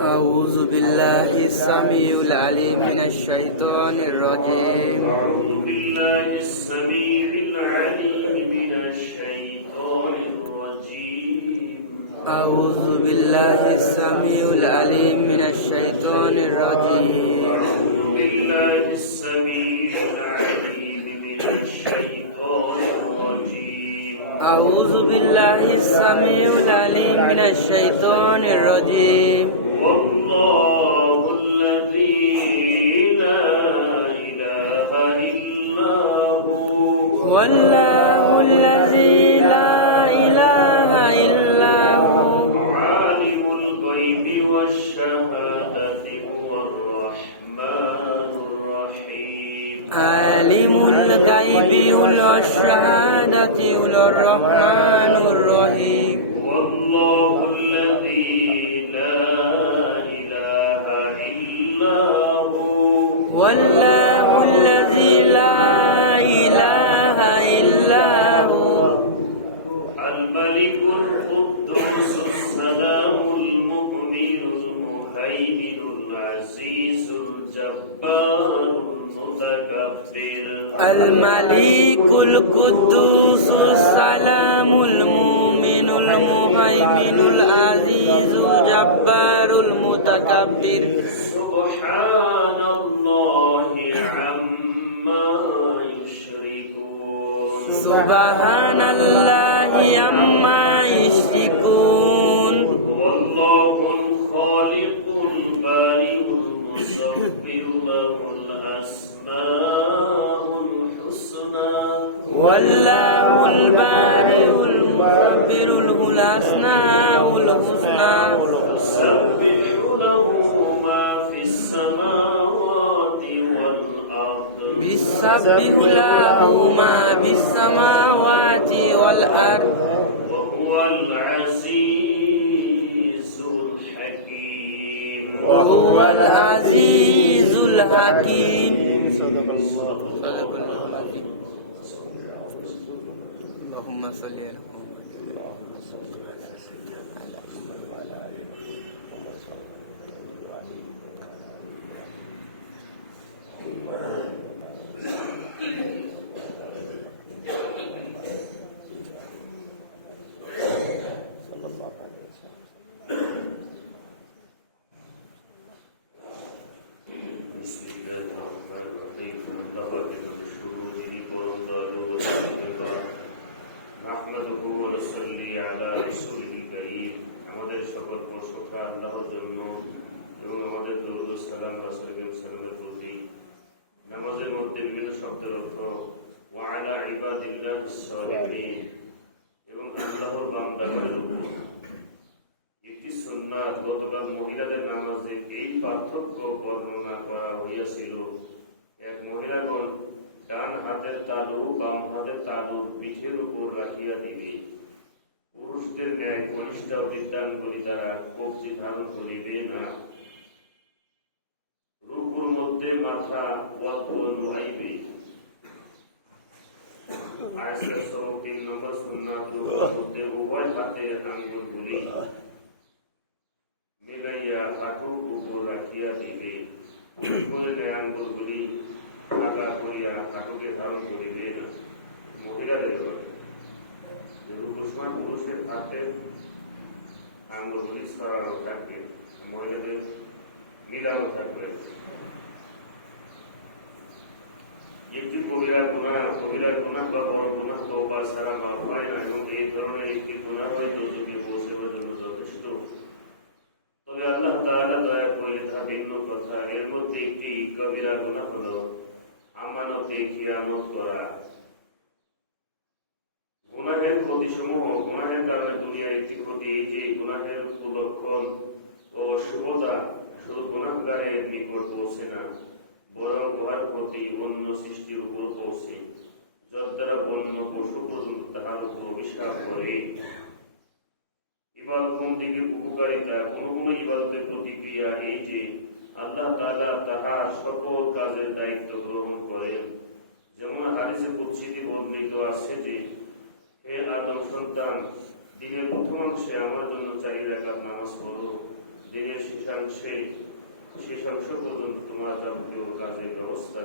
أعوذ بالله السميع العليم من الشيطان الرجيم. أعوذ بالله السميع العليم من الشيطان الرجيم. أعوذ بالله السميع العليم من الشيطان الرجيم. أعوذ بالله السميع العليم من الشيطان الرجيم. أعوذ بالله السميع العليم من الشيطان الرجيم. والله الذي لا إله إلا هو. والله الذي لا إله إلا هو. عالم الغيب والشهادة هو الرحمن الرحيم. عالم الغيب والشهادة هو الرحمن الرحيم. والله الذي لا إله إلا هو. والله الذي لا إله إلا هو. الملك القدوس السلام المؤمن المهيمن العزيز الجبار المتكبر. الملك القدوس السلام المؤمن المهيمن العزيز الجبار المتكبر. سبحان الله عما يشركون. سبحان الله عما يشركون. والله الخالق البارئ المصور له الأسماء الحسنى. والله البارئ المصور له الأسماء الحسنى. يسبح له ما في السماوات والأرض. يسبح له ما في السماوات والأرض. وهو العزيز الحكيم. وهو العزيز الحكيم. صدق الله العظيم. اللهم صل على محمد وعلى آله. بسم الله الرحمن الرحيم. الله بالشهود لقرآن وتقريبا نحمده ونصلي على رسوله الكريم. আমাদের সকল প্রশংসা আল্লাহর জন্য এবং আমাদের দরুদ ও সালাম রাসূল সাল্লাল্লাহু প্রতি। নামাজের মধ্যে বিভিন্ন শব্দের অর্থ ওয়ালা ইবাদিল্লাহিস সালিহিন এবং আল্লাহর বান্দাগণের উপর। একটি সুন্নাত গতকাল মহিলাদের নামাজে এই পার্থক্য বর্ণনা করা হইয়াছিল। এক মহিলাগণ ডান হাতের তালু বাম হাতের তালুর পিঠের উপর রাখিয়া দিবে। পুরুষদের ন্যায় কনিষ্ঠ বৃদ্ধাঙ্গুলি দ্বারা কবজি ধারণ করিবে না। রুকুর মধ্যে মাথা নুয়াইবে। আয়াতের 3 নম্বর সুন্নাত রুকুর মধ্যে উভয় হাতের আঙ্গুলগুলি মিলাইয়া হাঁটুর উপর রাখিয়া দিবে। আঙ্গুলগুলি আগা করিয়া হাঁটুকে ধারণ করিবে না। মহিলাদের পুরুষের হাতের আঙ্গুলগুলি সরানো থাকবে, মহিলাদের মিলানো থাকবে। একটি কবিরা গুনাহ বা বড় গুনাহ তওবা ছাড়া মাফ হয় না এবং এই ধরনের একটি গুনাহ হয়তো দোজখে পৌঁছাবার জন্য যথেষ্ট। তবে আল্লাহ তাআলা দয়া করে তা ভিন্ন কথা। এর মধ্যে একটি কবিরা গুনাহ হলো আমানতে খিয়ানত করা। গুনাহের ক্ষতিসমূহ, গুনাহের কারণে দুনিয়ার একটি ক্ষতি এই যে গুনাহের কুলক্ষণ ও অশুভতা শুধু গুনাহগারের নিকট পৌঁছে না, বরং উহার ক্ষতি অন্য সৃষ্টির উপর পৌঁছে, যার দ্বারা বন্য পশু পর্যন্ত তাহার উপর অভিশাপ করে। ইবাদত বন্দেগীর উপকারিতা, কোন কোন ইবাদতের প্রতিক্রিয়া এই যে আল্লাহ তাআলা তাহার সকল কাজের দায়িত্ব গ্রহণ করেন। যেমন হাদিসে কুদসিতে বর্ণিত আছে যে, হে আদম সন্তান, দিনের প্রথমাংশে আমার জন্য 4 রাকাত নামাজ পড়ো, দিনের শেষ শেষাংশে শেষাংশ পর্যন্ত তোমার যাবতীয় কাজের ব্যবস্থা